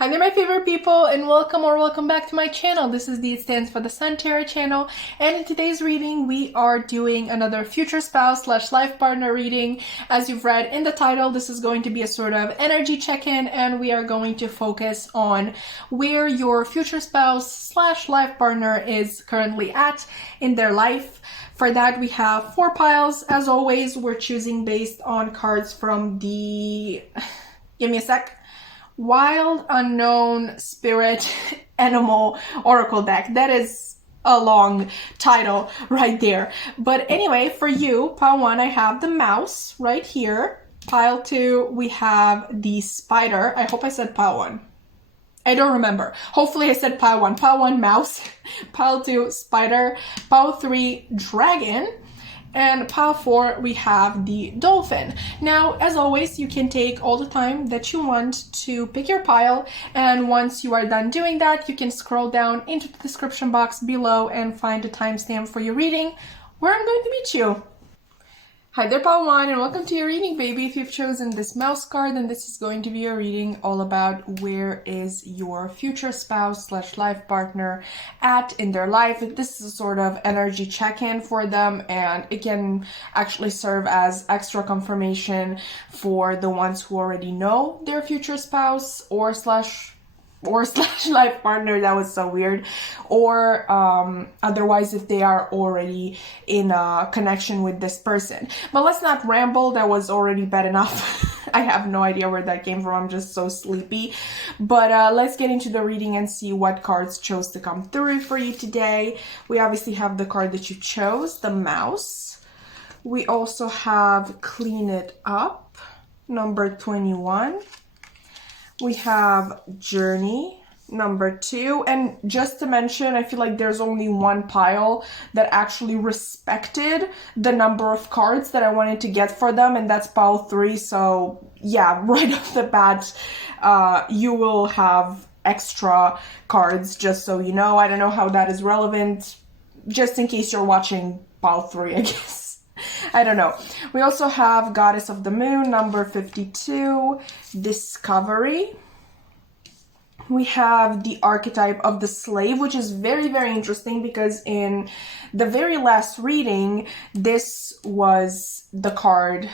Hi there, my favorite people, and welcome back to my channel. This is the It Stands for the Sun Tarot channel, and in today's reading we are doing another future spouse / life partner reading. As you've read in the title, this is going to be a sort of energy check-in, and we are going to focus on where your future spouse / life partner is currently at in their life. For that, we have 4 piles. As always, we're choosing based on cards from the give me a sec. Wild Unknown Spirit Animal Oracle deck. That is a long title right there. But anyway, for you, pile 1, I have the mouse right here. Pile 2, we have the spider. I hope I said pile 1. I don't remember. Hopefully I said pile 1. Pile 1, mouse. Pile 2, spider. Pile 3, dragon. And pile 4, we have the dolphin. Now, as always, you can take all the time that you want to pick your pile, and once you are done doing that, you can scroll down into the description box below and find a timestamp for your reading where I'm going to meet you. Hi there, pile 1, and welcome to your reading, baby. If you've chosen this mouse card, then this is going to be a reading all about where is your future spouse / life partner at in their life. This is a sort of energy check-in for them, and it can actually serve as extra confirmation for the ones who already know their future spouse or slash life partner. That was so weird. Or otherwise, if they are already in a connection with this person. But let's not ramble. That was already bad enough. I have no idea where that came from. I'm just so sleepy. But let's get into the reading and see what cards chose to come through for you today. We obviously have the card that you chose, the mouse. We also have Clean It Up, number 21. We have Journey, number 2. And just to mention, I feel like there's only one pile that actually respected the number of cards that I wanted to get for them, and that's pile 3. So yeah, right off the bat, you will have extra cards, just so you know. I don't know how that is relevant, just in case you're watching pile 3, I guess. I don't know. We also have Goddess of the Moon, number 52, Discovery. We have the archetype of the slave, which is very, very interesting because in the very last reading, this was the card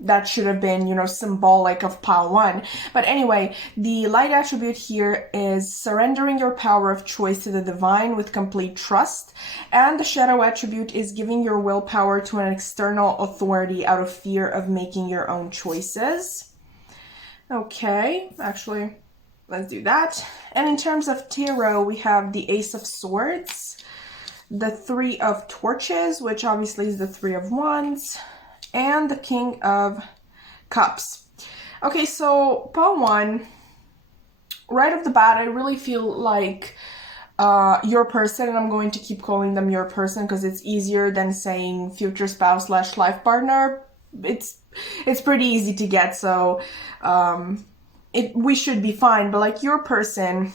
that should have been, you know, symbolic of pile 1. But anyway, the light attribute here is surrendering your power of choice to the divine with complete trust. And the shadow attribute is giving your willpower to an external authority out of fear of making your own choices. Okay, actually, let's do that. And in terms of tarot, we have the Ace of Swords, the 3 of Torches, which obviously is the 3 of Wands, and the King of Cups. Okay, so pile 1, right off the bat, I really feel like your person, and I'm going to keep calling them your person because it's easier than saying future spouse / life partner. It's pretty easy to get, so we should be fine. But like your person,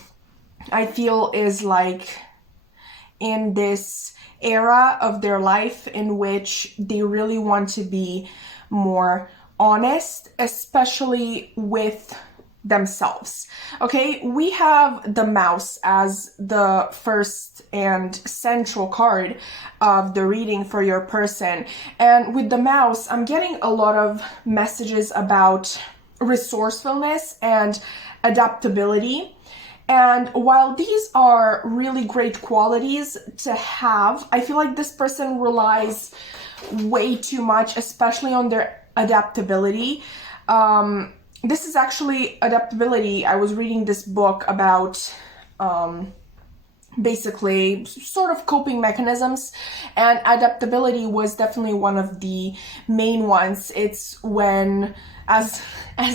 I feel is like in this era of their life in which they really want to be more honest, especially with themselves. Okay, we have the mouse as the first and central card of the reading for your person. And with the mouse, I'm getting a lot of messages about resourcefulness and adaptability. And while these are really great qualities to have, I feel like this person relies way too much, especially on their adaptability. This is actually adaptability. I was reading this book about basically sort of coping mechanisms, and adaptability was definitely one of the main ones. It's when, as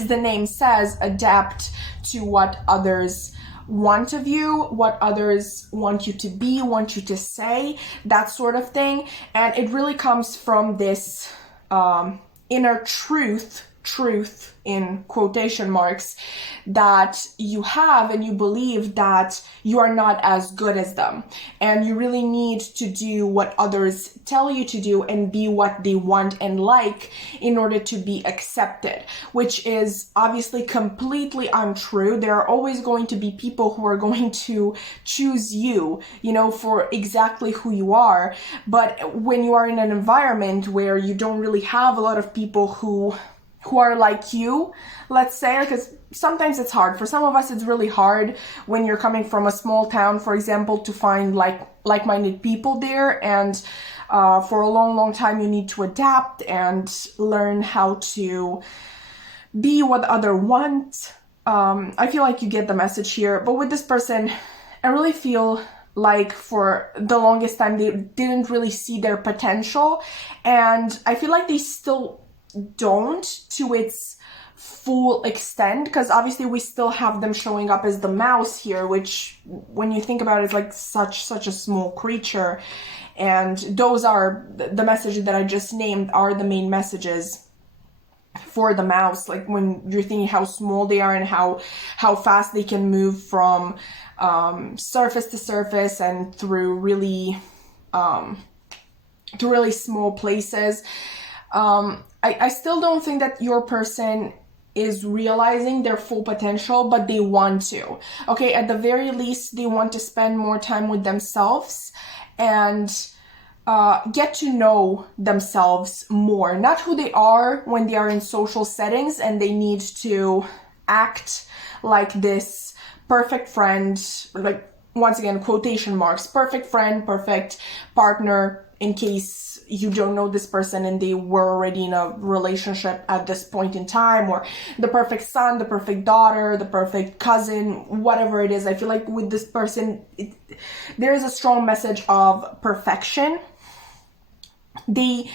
the name says, adapt to what others want of you, what others want you to be, want you to say, that sort of thing. And it really comes from this inner truth truth in quotation marks that you have, and you believe that you are not as good as them, and you really need to do what others tell you to do and be what they want and like in order to be accepted, which is obviously completely untrue. There are always going to be people who are going to choose you, you know, for exactly who you are. But when you are in an environment where you don't really have a lot of people who are like you, let's say, because sometimes it's hard. For some of us, it's really hard when you're coming from a small town, for example, to find like-minded people there. And for a long time, you need to adapt and learn how to be what other want. I feel like you get the message here. But with this person, I really feel like for the longest time, they didn't really see their potential. And I feel like they still don't to its full extent, because obviously we still have them showing up as the mouse here, which when you think about it is like such a small creature. And those are the messages that I just named are the main messages for the mouse. Like when you're thinking how small they are and how fast they can move from surface to surface and through really small places. I still don't think that your person is realizing their full potential, but they want to. Okay, at the very least, they want to spend more time with themselves and get to know themselves more. Not who they are when they are in social settings and they need to act like this perfect friend, like once again, quotation marks, perfect friend, perfect partner, in case you don't know this person and they were already in a relationship at this point in time, or the perfect son, the perfect daughter, the perfect cousin, whatever it is. I feel like with this person, there is a strong message of perfection. They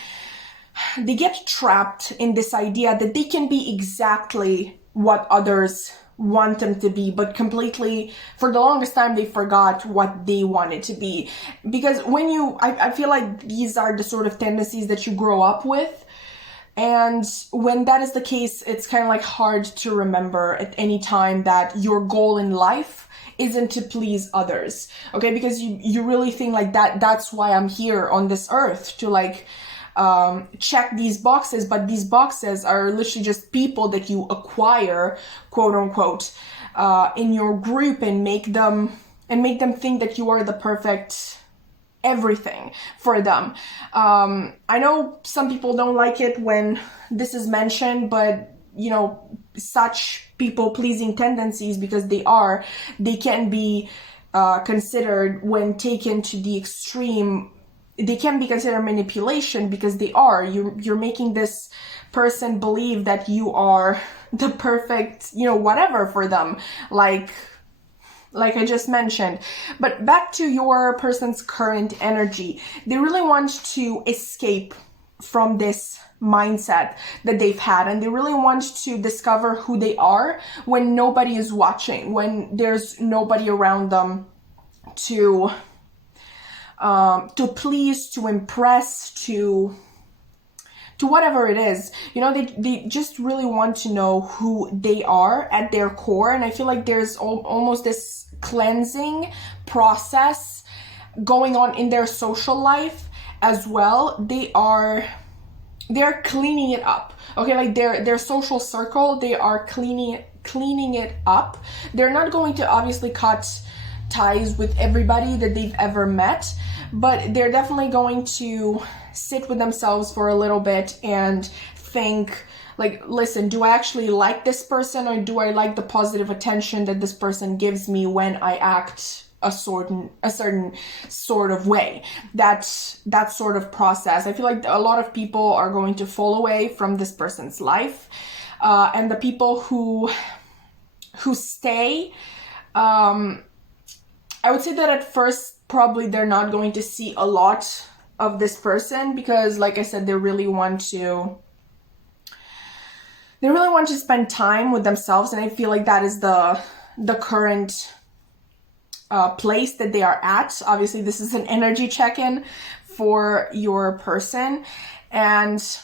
get trapped in this idea that they can be exactly what others want them to be, but completely, for the longest time, they forgot what they wanted to be. Because when I feel like these are the sort of tendencies that you grow up with. And when that is the case, it's kind of like hard to remember at any time that your goal in life isn't to please others. Okay, because you really think like that's why I'm here on this earth, to like check these boxes, but these boxes are literally just people that you acquire, quote unquote, in your group, and make them think that you are the perfect everything for them. I know some people don't like it when this is mentioned, but you know, such people-pleasing tendencies, because they can be considered, when taken to the extreme, they can be considered manipulation, because you're making this person believe that you are the perfect, you know, whatever for them, like I just mentioned. But back to your person's current energy, they really want to escape from this mindset that they've had, and they really want to discover who they are when nobody is watching, when there's nobody around them to please, to impress, to whatever it is. You know, they just really want to know who they are at their core. And I feel like there's almost this cleansing process going on in their social life as well. They're cleaning it up. Okay, like their social circle, they are cleaning it up. They're not going to obviously cut ties with everybody that they've ever met, but they're definitely going to sit with themselves for a little bit and think, like, listen, do I actually like this person, or do I like the positive attention that this person gives me when I act a certain sort of way? That sort of process. I feel like a lot of people are going to fall away from this person's life, and the people who stay, I would say that at first, probably they're not going to see a lot of this person, because like I said, they really want to spend time with themselves. And I feel like that is the current place that they are at. Obviously, this is an energy check-in for your person, and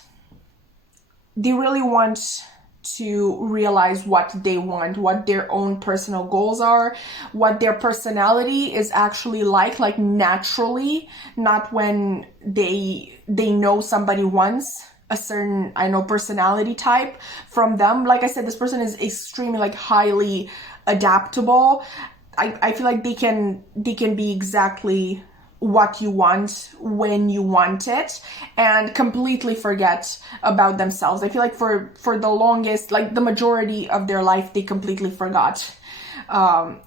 they really want to realize what they want, what their own personal goals are, what their personality is actually like naturally, not when they know somebody wants a certain, personality type from them. Like I said, this person is extremely like highly adaptable. I feel like they can be exactly what you want when you want it and completely forget about themselves. I feel like for the longest, like the majority of their life, they completely forgot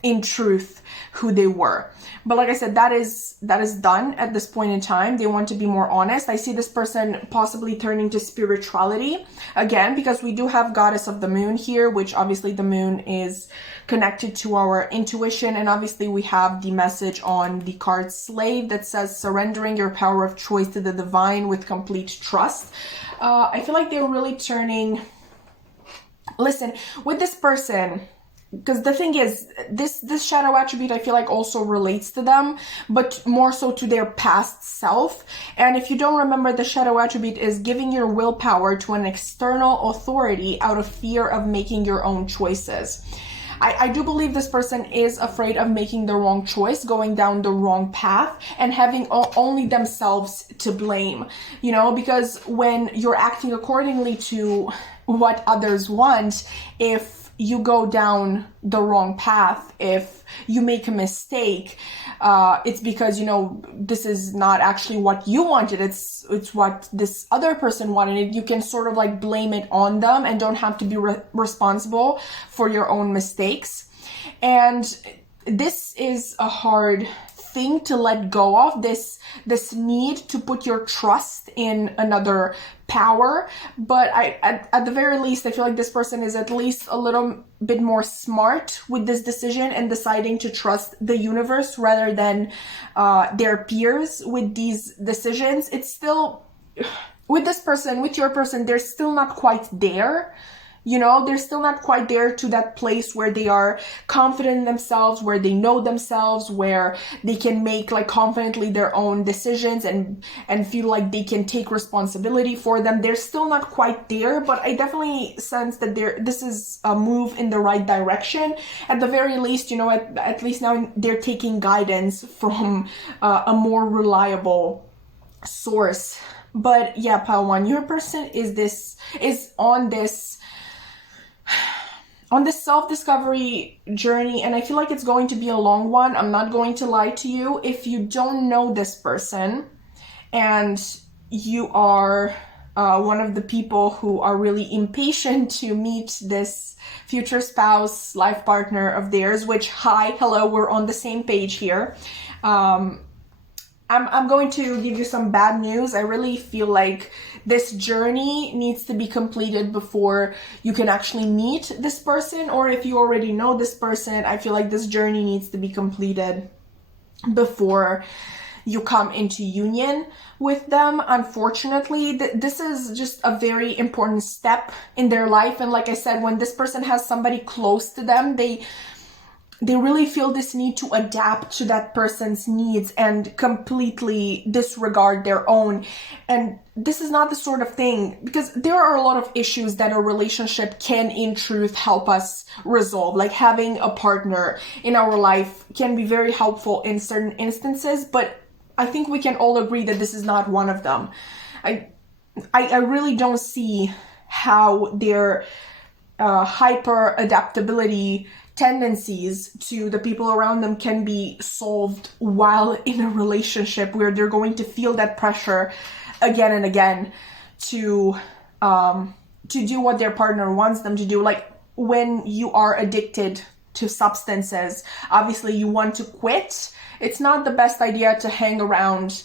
in truth who they were. But like I said, that is done at this point in time. They want to be more honest. I see this person possibly turning to spirituality again, because we do have Goddess of the Moon here, which obviously the moon is connected to our intuition. And obviously we have the message on the card Slave that says surrendering your power of choice to the divine with complete trust. I feel like they're really turning, listen, with this person, because the thing is, this shadow attribute I feel like also relates to them, but more so to their past self. And if you don't remember, the shadow attribute is giving your willpower to an external authority out of fear of making your own choices. I do believe this person is afraid of making the wrong choice, going down the wrong path, and having only themselves to blame, because when you're acting accordingly to what others want, if you go down the wrong path, if you make a mistake, it's because, this is not actually what you wanted. It's what this other person wanted. You can sort of like blame it on them and don't have to be responsible for your own mistakes. And this is a hard thing to let go of, this need to put your trust in another power. But at the very least, I feel like this person is at least a little bit more smart with this decision and deciding to trust the universe rather than their peers with these decisions. It's still, with this person, with your person, they're still not quite there. They're still not quite there to that place where they are confident in themselves, where they know themselves, where they can make like confidently their own decisions and feel like they can take responsibility for them. They're still not quite there, but I definitely sense that this is a move in the right direction. At the very least, at least now they're taking guidance from a more reliable source. But yeah, Pile 1, your person is on this self-discovery journey, and I feel like it's going to be a long one. I'm not going to lie to you. If you don't know this person and you are one of the people who are really impatient to meet this future spouse, life partner of theirs, which, hello, we're on the same page here. I'm going to give you some bad news. I really feel like this journey needs to be completed before you can actually meet this person. Or if you already know this person, I feel like this journey needs to be completed before you come into union with them. Unfortunately, this is just a very important step in their life. And like I said, when this person has somebody close to them, they really feel this need to adapt to that person's needs and completely disregard their own. And this is not the sort of thing, because there are a lot of issues that a relationship can in truth help us resolve. Like having a partner in our life can be very helpful in certain instances, but I think we can all agree that this is not one of them. I really don't see how their hyper adaptability tendencies to the people around them can be solved while in a relationship where they're going to feel that pressure again and again to do what their partner wants them to do. Like when you are addicted to substances, obviously you want to quit. It's not the best idea to hang around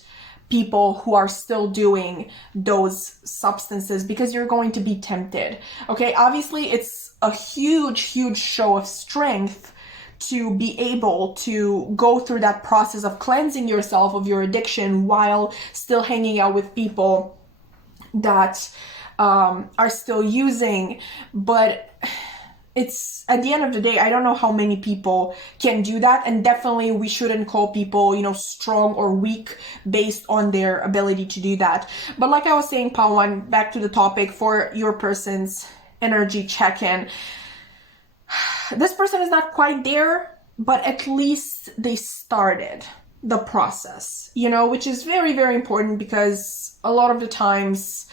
people who are still doing those substances because you're going to be tempted. Okay, obviously it's a huge show of strength to be able to go through that process of cleansing yourself of your addiction while still hanging out with people that are still using. But it's at the end of the day, I don't know how many people can do that. And definitely we shouldn't call people, you know, strong or weak based on their ability to do that. But like I was saying, Pawan, back to the topic for your person's energy check-in. This person is not quite there, but at least they started the process, you know, which is very, very important, because a lot of the times,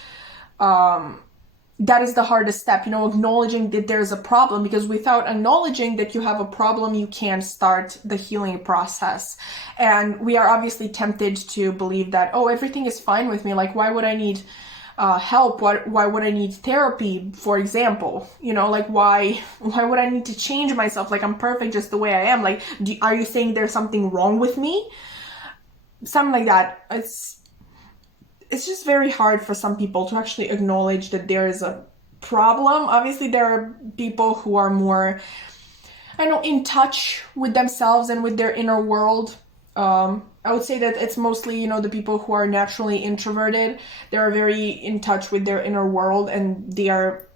that is the hardest step, you know, acknowledging that there's a problem, because without acknowledging that you have a problem, you can't start the healing process. And we are obviously tempted to believe that, oh, everything is fine with me. Like, why would I need help? Why would I need therapy, for example? You know, like, why would I need to change myself? Like, I'm perfect just the way I am. Like, are you saying there's something wrong with me? Something like that. It's just very hard for some people to actually acknowledge that there is a problem. Obviously, there are people who are more, I don't know, in touch with themselves and with their inner world. I would say that it's mostly, you know, the people who are naturally introverted. They are very in touch with their inner world, and they are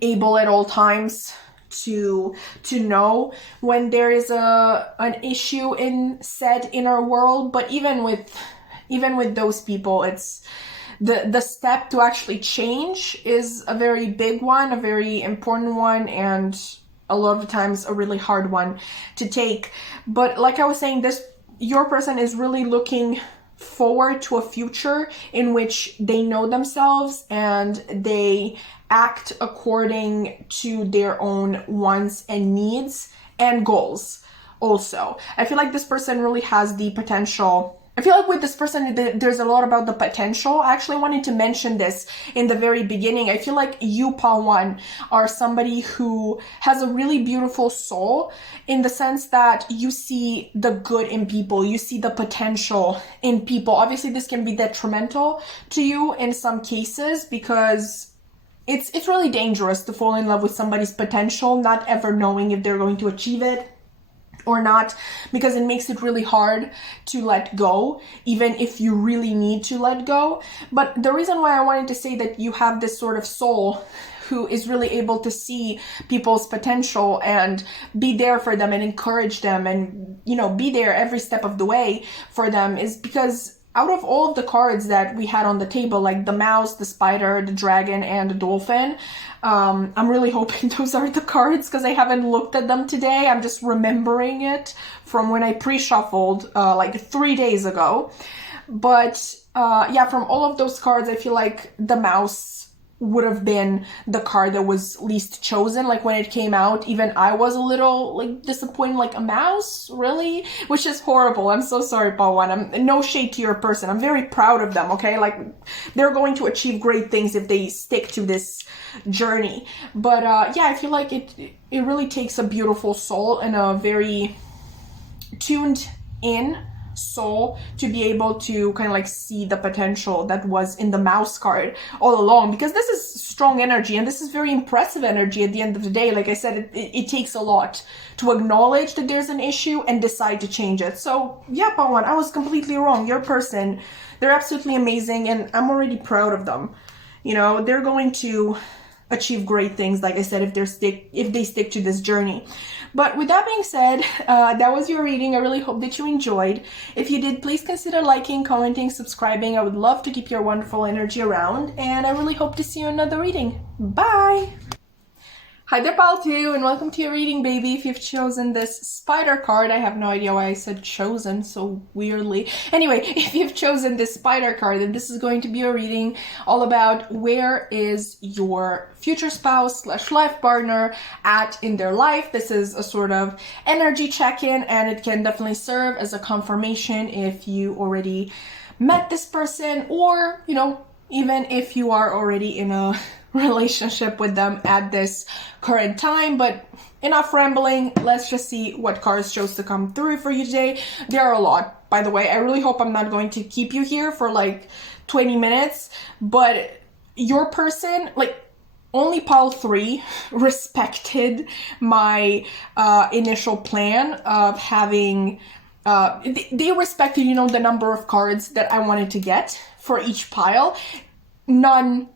able at all times to know when there is an issue in said inner world. But even with those people, it's the step to actually change is a very big one, a very important one, and a lot of the times a really hard one to take. But like I was saying, your person is really looking forward to a future in which they know themselves and they act according to their own wants and needs and goals also. I feel like this person really has the potential. I feel like with this person, there's a lot about the potential. I actually wanted to mention this in the very beginning. I feel like you, Pawan, are somebody who has a really beautiful soul, in the sense that you see the good in people. You see the potential in people. Obviously, this can be detrimental to you in some cases, because it's really dangerous to fall in love with somebody's potential, not ever knowing if they're going to achieve it or not, because it makes it really hard to let go, even if you really need to let go. But the reason why I wanted to say that you have this sort of soul who is really able to see people's potential and be there for them and encourage them and, you know, be there every step of the way for them, is because out of all of the cards that we had on the table, like the mouse, the spider, the dragon, and the dolphin, I'm really hoping those are the cards, because I haven't looked at them today. I'm just remembering it from when I pre-shuffled like 3 days ago. But yeah, from all of those cards, I feel like the mouse would have been the card that was least chosen. Like, when it came out, even I was a little like disappointed, like, a mouse, really? Which is horrible. I'm so sorry, Pawan. No shade to your person. I'm very proud of them, okay? Like, they're going to achieve great things if they stick to this journey. But yeah, I feel like it really takes a beautiful soul and a very tuned in soul to be able to kind of like see the potential that was in the mouse card all along, because this is strong energy and this is very impressive energy at the end of the day. Like I said, it takes a lot to acknowledge that there's an issue and decide to change it. So yeah, Pawan, I was completely wrong. Your person, they're absolutely amazing, and I'm already proud of them. You know, they're going to achieve great things, like I said, if they stick to this journey. But with that being said, that was your reading. I really hope that you enjoyed. If you did, please consider liking, commenting, subscribing. I would love to keep your wonderful energy around, and I really hope to see you in another reading. Bye! Hi there, pal 2, and welcome to your reading, baby. If you've chosen this spider card, I have no idea why I said chosen so weirdly. Anyway, if you've chosen this spider card, then this is going to be a reading all about where is your future spouse / life partner at in their life. This is a sort of energy check-in, and it can definitely serve as a confirmation if you already met this person, or, you know, even if you are already in a relationship with them at this current time. But enough rambling, let's just see what cards chose to come through for you today. There are a lot, by the way. I really hope I'm not going to keep you here for like 20 minutes, but your person, like, only pile 3 respected my initial plan of having they respected, you know, the number of cards that I wanted to get for each pile. None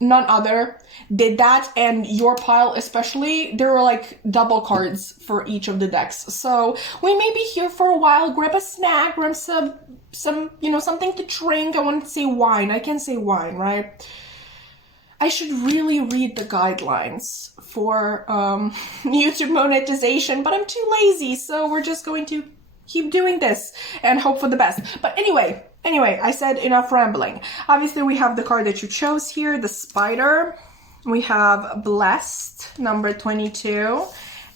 none other did that, and your pile especially, there were like double cards for each of the decks. So we may be here for a while. Grab a snack, grab some you know, something to drink. I want to say wine. I can say wine, right? I should really read the guidelines for YouTube monetization, but I'm too lazy, so we're just going to keep doing this and hope for the best. But anyway, I said enough rambling. Obviously, we have the card that you chose here, the spider. We have blessed, number 22,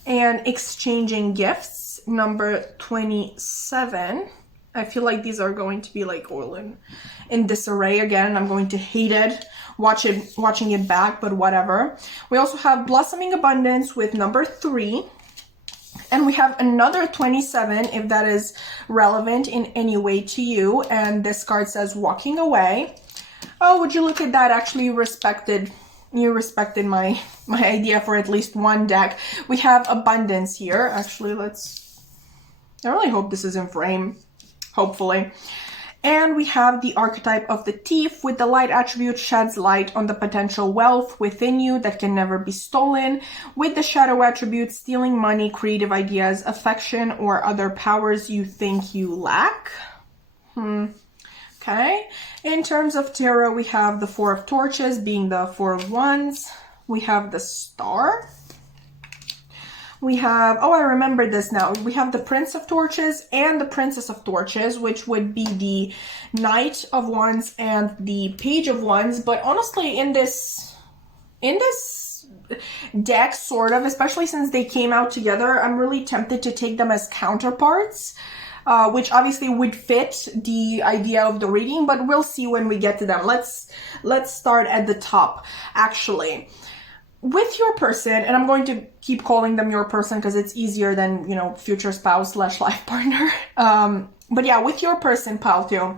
and exchanging gifts, number 27. I feel like these are going to be like all in disarray again. I'm going to hate it watching it back, but whatever. We also have blossoming abundance with number 3. And we have another 27, if that is relevant in any way to you. And this card says walking away. Oh, would you look at that? Actually, you respected my idea for at least one deck. We have abundance here. Actually, I really hope this is in frame, hopefully. And we have the archetype of the thief with the light attribute sheds light on the potential wealth within you that can never be stolen. With the shadow attribute, stealing money, creative ideas, affection, or other powers you think you lack. Okay. In terms of tarot, we have the 4 of torches being the 4 of wands. We have the star. We have, oh, I remember this now. We have the Prince of Torches and the Princess of Torches, which would be the Knight of Wands and the Page of Wands. But honestly, in this deck, sort of, especially since they came out together, I'm really tempted to take them as counterparts, which obviously would fit the idea of the reading, but we'll see when we get to them. Let's start at the top, actually. With your person, and I'm going to keep calling them your person because it's easier than, you know, future spouse / life partner. But yeah, with your person, pile 2,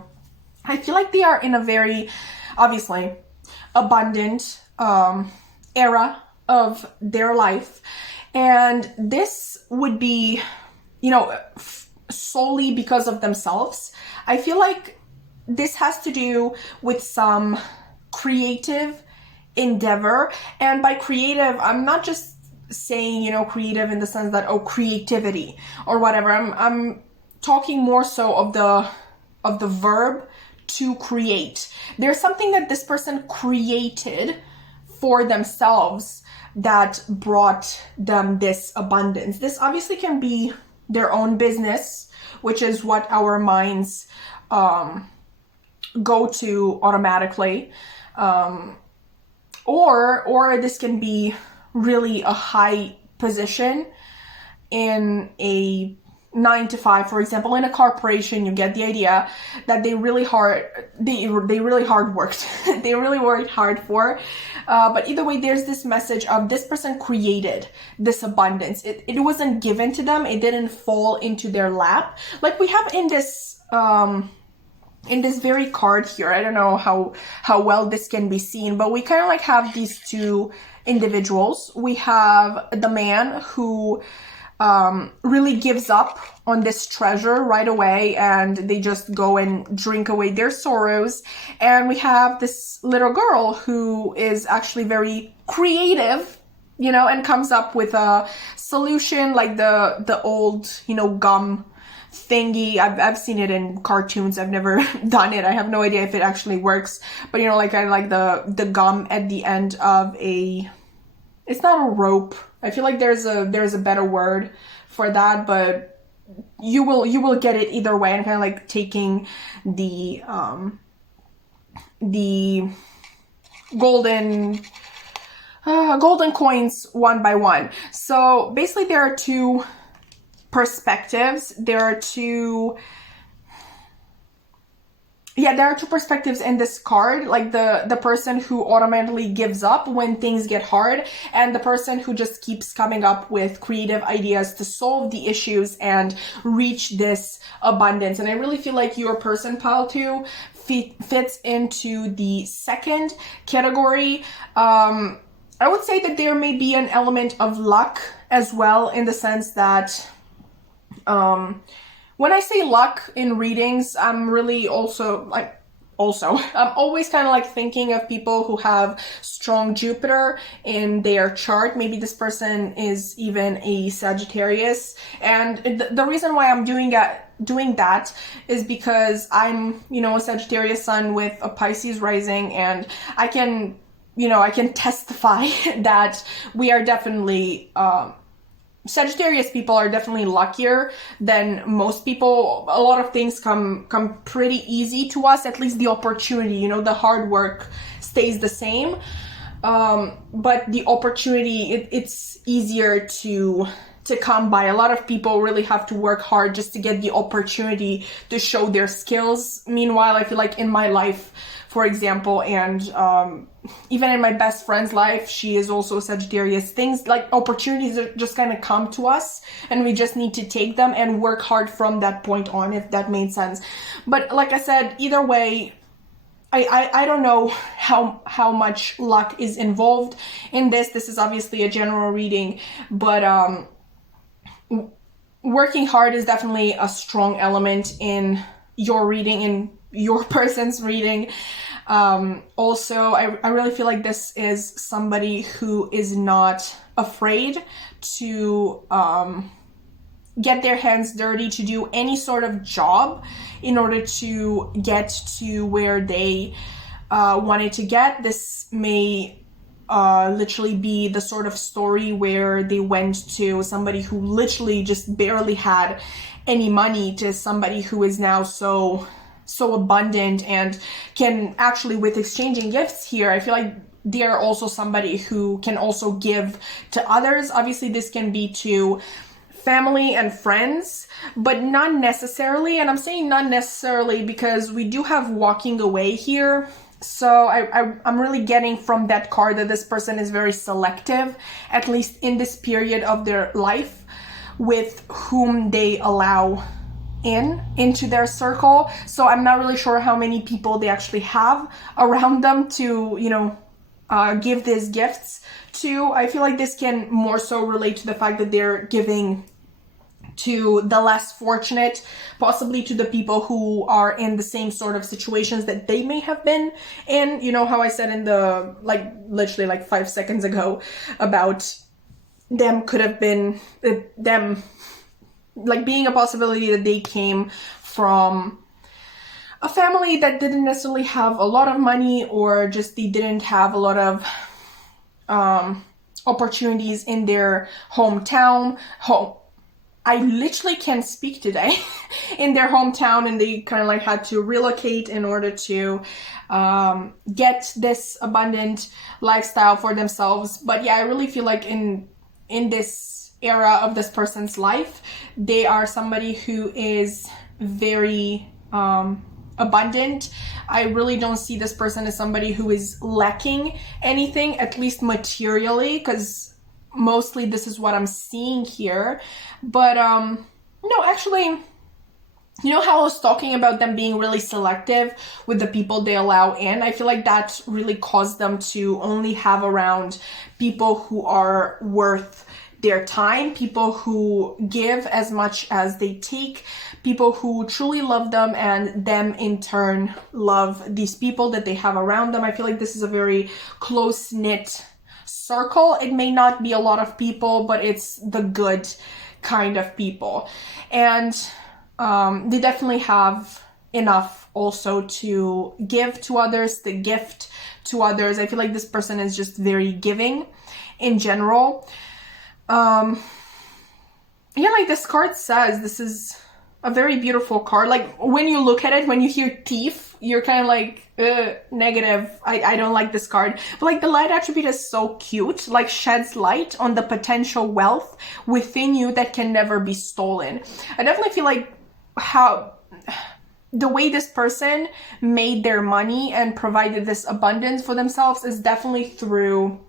I feel like they are in a very, obviously, abundant era of their life. And this would be, you know, solely because of themselves. I feel like this has to do with some creative endeavor. And by creative, I'm not just saying, you know, creative in the sense that, oh, creativity or whatever. I'm talking more so of the verb to create. There's something that this person created for themselves that brought them this abundance. This obviously can be their own business, which is what our minds go to automatically. Or this can be really a high position in a 9 to 5, for example, in a corporation. You get the idea that they really really hard worked. They really worked hard for. But either way, there's this message of this person created this abundance. It wasn't given to them. It didn't fall into their lap. Like we have in this very card here. I don't know how well this can be seen, but we kind of like have these two individuals. We have the man who really gives up on this treasure right away, and they just go and drink away their sorrows. And we have this little girl who is actually very creative, you know, and comes up with a solution, like the old, you know, gum thingy. I've seen it in cartoons. I've never done it. I have no idea if it actually works, but you know, like I like the gum at the end of it's not a rope. I feel like there's a better word for that, but you will get it either way, and kind of like taking the golden coins one by one. So basically there are two perspectives. There are two perspectives in this card, like the person who automatically gives up when things get hard, and the person who just keeps coming up with creative ideas to solve the issues and reach this abundance. And I really feel like your person, pile 2, fits into the second category. I would say that there may be an element of luck as well, in the sense that when I say luck in readings, I'm really also like, also. I'm always kind of like thinking of people who have strong Jupiter in their chart. Maybe this person is even a Sagittarius. And the reason why I'm doing that is because I'm, you know, a Sagittarius sun with a Pisces rising, and I can, you know, I can testify that we are definitely, Sagittarius people are definitely luckier than most people. A lot of things come pretty easy to us, at least the opportunity, you know, the hard work stays the same. But the opportunity, it's easier to come by. A lot of people really have to work hard just to get the opportunity to show their skills. Meanwhile, I feel like in my life, for example, and even in my best friend's life, she is also Sagittarius, things like opportunities are just kind of come to us, and we just need to take them and work hard from that point on, if that made sense. But like I said, either way, I don't know how much luck is involved in this. This is obviously a general reading, but working hard is definitely a strong element in your reading, in your person's reading. Also, I really feel like this is somebody who is not afraid to get their hands dirty, to do any sort of job in order to get to where they wanted to get. This may literally be the sort of story where they went to somebody who literally just barely had any money to somebody who is now so abundant and can actually, with exchanging gifts here, I feel like they're also somebody who can also give to others. Obviously, this can be to family and friends, but not necessarily. And I'm saying not necessarily because we do have walking away here. So I'm really getting from that card that this person is very selective, at least in this period of their life, with whom they allow into their circle. So I'm not really sure how many people they actually have around them to, you know, give these gifts to. I feel like this can more so relate to the fact that they're giving to the less fortunate, possibly to the people who are in the same sort of situations that they may have been in. You know how I said in the, like, literally like 5 seconds ago about them could have been, them like being a possibility that they came from a family that didn't necessarily have a lot of money, or just they didn't have a lot of opportunities in their hometown. I literally can't speak today. In their hometown, and they kind of like had to relocate in order to get this abundant lifestyle for themselves. But yeah, I really feel like in this era of this person's life, they are somebody who is very abundant. I really don't see this person as somebody who is lacking anything, at least materially, because mostly this is what I'm seeing here. But no, actually, you know how I was talking about them being really selective with the people they allow in? I feel like that really caused them to only have around people who are worth their time, people who give as much as they take, people who truly love them, and them in turn love these people that they have around them. I feel like this is a very close-knit circle. It may not be a lot of people, but it's the good kind of people. And they definitely have enough also to give to others, to gift to others. I feel like this person is just very giving in general. Yeah, like this card says, this is a very beautiful card. Like when you look at it, when you hear thief, you're kind of like, negative. I don't like this card. But like the light attribute is so cute, like sheds light on the potential wealth within you that can never be stolen. I definitely feel like how the way this person made their money and provided this abundance for themselves is definitely through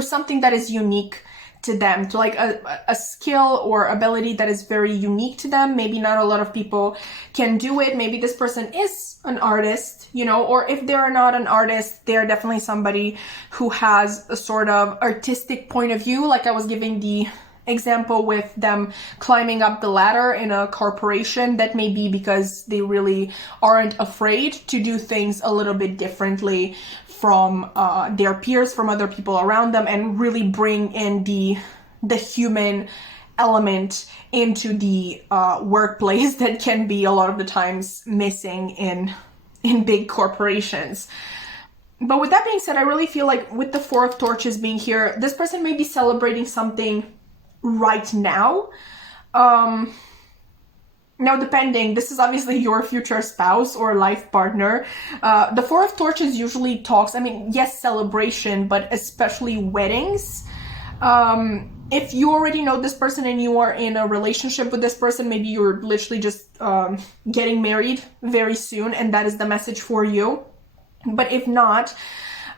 something that is unique to them, to like a skill or ability that is very unique to them. Maybe not a lot of people can do it. Maybe this person is an artist, you know, or if they're not an artist, they're definitely somebody who has a sort of artistic point of view. Like I was giving the example with them climbing up the ladder in a corporation, that may be because they really aren't afraid to do things a little bit differently from their peers, from other people around them, and really bring in the human element into the workplace that can be a lot of the times missing in big corporations. But with that being said, I really feel like with the Four of Torches being here, this person may be celebrating something right now. Now, depending, this is obviously your future spouse or life partner. The Four of Torches usually talks, I mean, yes, celebration, but especially weddings. If you already know this person and you are in a relationship with this person, maybe you're literally just getting married very soon, and that is the message for you. But if not,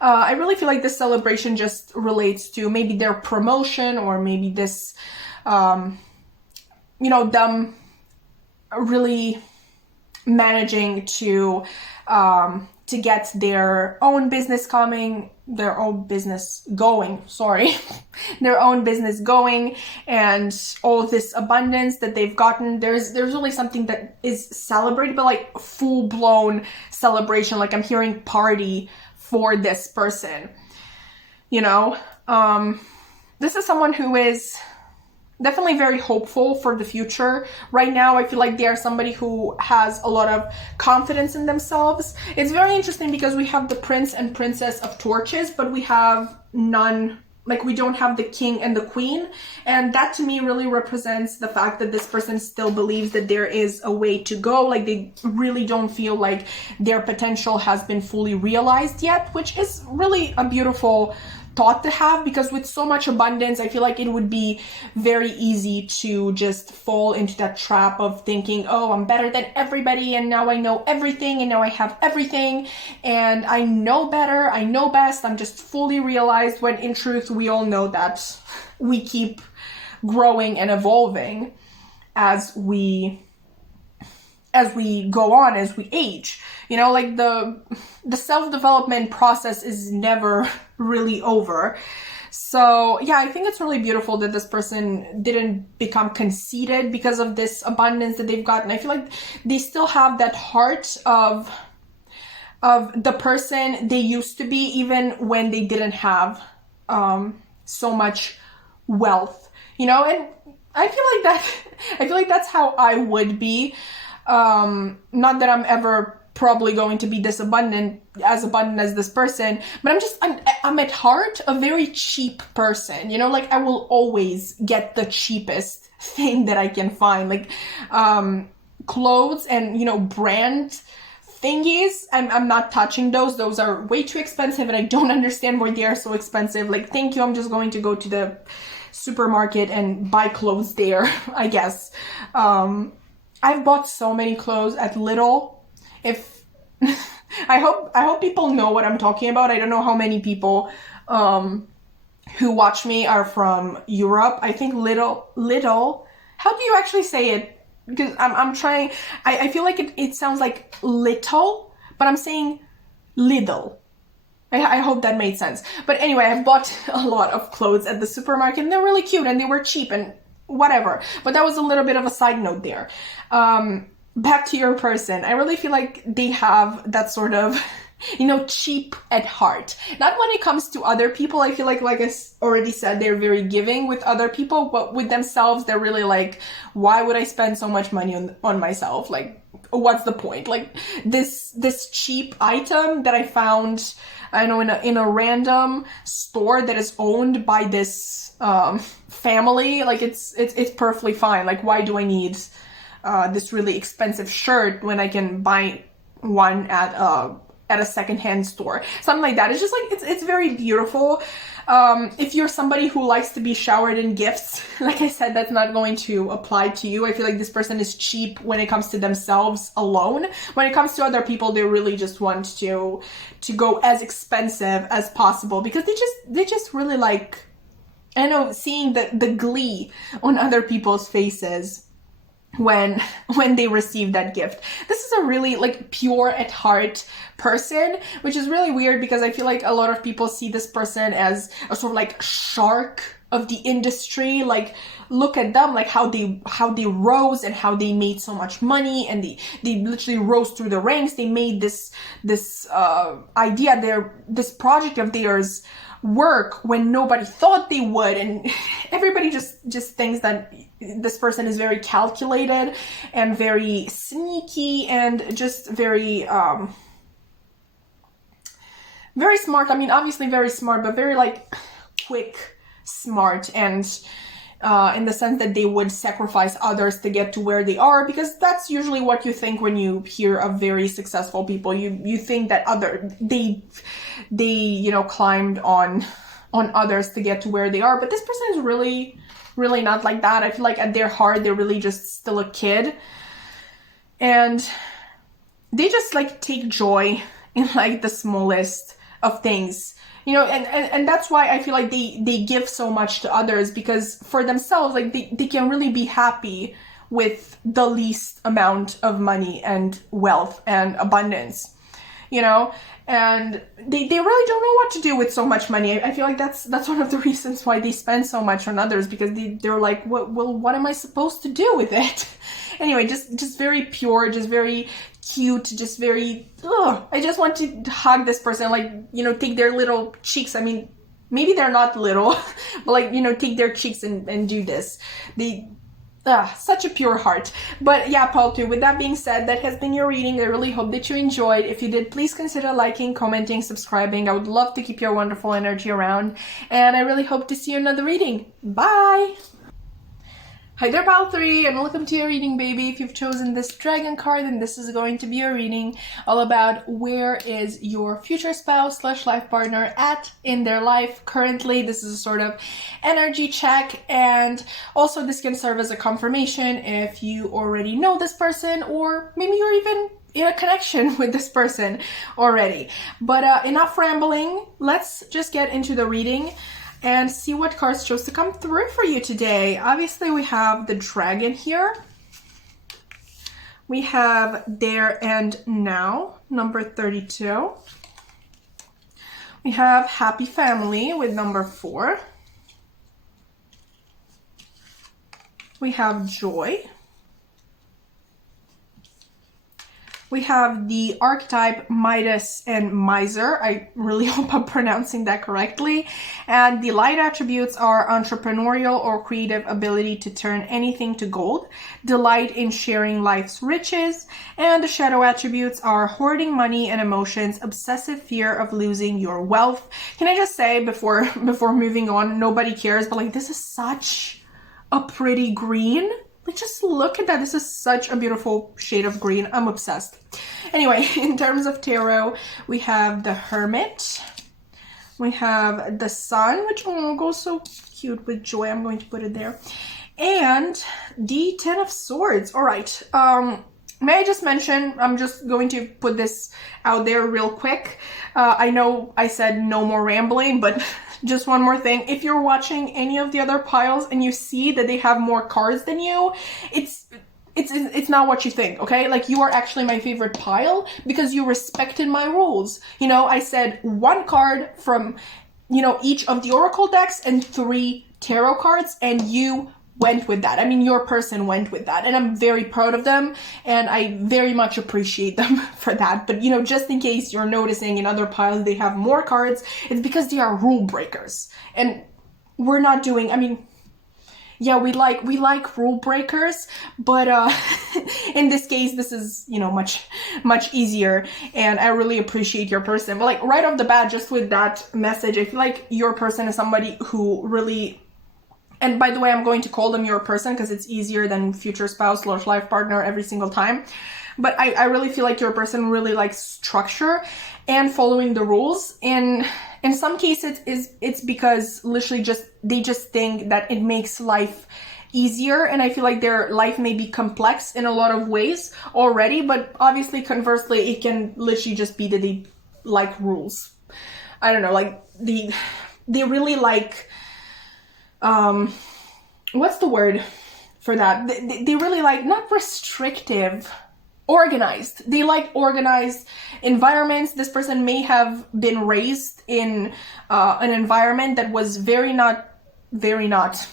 I really feel like this celebration just relates to maybe their promotion, or maybe this, you know, them really managing to get their own business going, their own business going, and all this abundance that they've gotten. There's really something that is celebrated, but like full-blown celebration. Like I'm hearing party for this person, you know. This is someone who is definitely very hopeful for the future. Right now, I feel like they are somebody who has a lot of confidence in themselves. It's very interesting because we have the Prince and Princess of Torches, but we have none, like we don't have the King and the Queen. And that to me really represents the fact that this person still believes that there is a way to go. Like they really don't feel like their potential has been fully realized yet, which is really a beautiful thought to have, because with so much abundance, I feel like it would be very easy to just fall into that trap of thinking, oh, I'm better than everybody, and now I know everything, and now I have everything, and I know better, I know best, I'm just fully realized, when in truth, we all know that we keep growing and evolving as we go on, as we age. You know, like the self-development process is never really over. So yeah, I think it's really beautiful that this person didn't become conceited because of this abundance that they've gotten. I feel like they still have that heart of the person they used to be, even when they didn't have so much wealth, you know. And I feel like that's how I would be. Not that I'm ever probably going to be this abundant as this person, but I'm at heart a very cheap person, you know. Like I will always get the cheapest thing that I can find, like clothes and, you know, brand thingies. I'm not touching those are way too expensive, and I don't understand why they are so expensive. Like, thank you, I'm just going to go to the supermarket and buy clothes there, I guess. I've bought so many clothes at Lidl. If I hope people know what I'm talking about. I don't know how many people who watch me are from Europe. I think Lidl. How do you actually say it? Because I'm trying. I feel like it sounds like little, but I'm saying Lidl. I hope that made sense. But anyway, I've bought a lot of clothes at the supermarket, and they're really cute, and they were cheap, and whatever. But that was a little bit of a side note there. Back to your person. I really feel like they have that sort of, you know, cheap at heart. Not when it comes to other people. I feel like I already said, they're very giving with other people, but with themselves, they're really like, why would I spend so much money on myself? Like, what's the point? Like this cheap item that I found, I know, in a random store that is owned by this family, like it's perfectly fine. Like, why do I need this really expensive shirt when I can buy one at a secondhand store? Something like that. It's just like, it's very beautiful. If you're somebody who likes to be showered in gifts, like I said, that's not going to apply to you. I feel like this person is cheap when it comes to themselves alone. When it comes to other people, they really just want to go as expensive as possible, because they just really like, I know, seeing the glee on other people's faces when they receive that gift. This is a really like pure at heart person, which is really weird, because I feel like a lot of people see this person as a sort of like shark the industry. Like, look at them, like how they rose and how they made so much money, and they literally rose through the ranks. They made this idea, this project of theirs work when nobody thought they would, and everybody just thinks that this person is very calculated and very sneaky and just very very smart. I mean, obviously very smart, but very like quick, smart, and in the sense that they would sacrifice others to get to where they are, because that's usually what you think when you hear of very successful people. You think that they you know, climbed on others to get to where they are, but this person is really not like that. I feel like at their heart they're really just still a kid, and they just like take joy in like the smallest of things, you know, and that's why I feel like they give so much to others, because for themselves, like they can really be happy with the least amount of money and wealth and abundance, you know, and they really don't know what to do with so much money. I feel like that's one of the reasons why they spend so much on others, because they're like, what am I supposed to do with it? Anyway, just very pure, just very cute, just very, I just want to hug this person, like, you know, take their little cheeks. I mean, maybe they're not little, but like, you know, take their cheeks and do this. Such a pure heart. But yeah, Paul, too, with that being said, that has been your reading. I really hope that you enjoyed. If you did, please consider liking, commenting, subscribing. I would love to keep your wonderful energy around, and I really hope to see you in another reading. Bye! Hi there, Pile 3, and welcome to your reading, baby. If you've chosen this dragon card, then this is going to be a reading all about where is your future spouse / life partner at in their life currently. This is a sort of energy check, and also this can serve as a confirmation if you already know this person, or maybe you're even in a connection with this person already. But enough rambling. Let's just get into the reading and see what cards chose to come through for you today. Obviously, we have the dragon here. We have there and now, number 32. We have happy family with number 4. We have joy. We have the archetype Midas and Miser. I really hope I'm pronouncing that correctly. And the light attributes are entrepreneurial or creative ability to turn anything to gold, delight in sharing life's riches, and the shadow attributes are hoarding money and emotions, obsessive fear of losing your wealth. Can I just say before moving on, nobody cares, but like, this is such a pretty green. Like, just look at that. This is such a beautiful shade of green. I'm obsessed. Anyway, in terms of tarot, we have the Hermit. We have the Sun, which goes so cute with joy. I'm going to put it there. And the Ten of Swords. All right. May I just mention, I'm just going to put this out there real quick. I know I said no more rambling, but just one more thing. If you're watching any of the other piles and you see that they have more cards than you, it's not what you think, okay? Like, you are actually my favorite pile because you respected my rules. You know, I said 1 card from, you know, each of the oracle decks and 3 tarot cards, and you went with that. I mean, your person went with that, and I'm very proud of them, and I very much appreciate them for that. But, you know, just in case you're noticing in other piles they have more cards, it's because they are rule breakers, and we're not doing, I mean, yeah, we like rule breakers, but in this case, this is, you know, much easier, and I really appreciate your person. But like, right off the bat, just with that message, I feel like your person is somebody who really, and by the way, I'm going to call them your person because it's easier than future spouse / life partner every single time. But I really feel like your person really likes structure and following the rules. In some cases, it's because literally they just think that it makes life easier, and I feel like their life may be complex in a lot of ways already, but obviously conversely, it can literally just be that they like rules. I don't know, like they really like, what's the word for that? They really like, not restrictive, organized. They like organized environments. This person may have been raised in an environment that was very not very not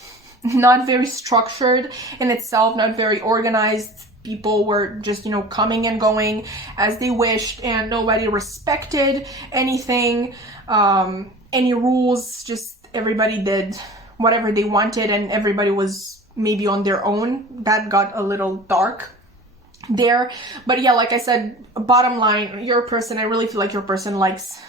very structured in itself, not very organized. People were just, you know, coming and going as they wished, and nobody respected anything, any rules. Just everybody did whatever they wanted, and everybody was maybe on their own. That got a little dark there. But yeah, like I said, bottom line, your person, I really feel like your person likes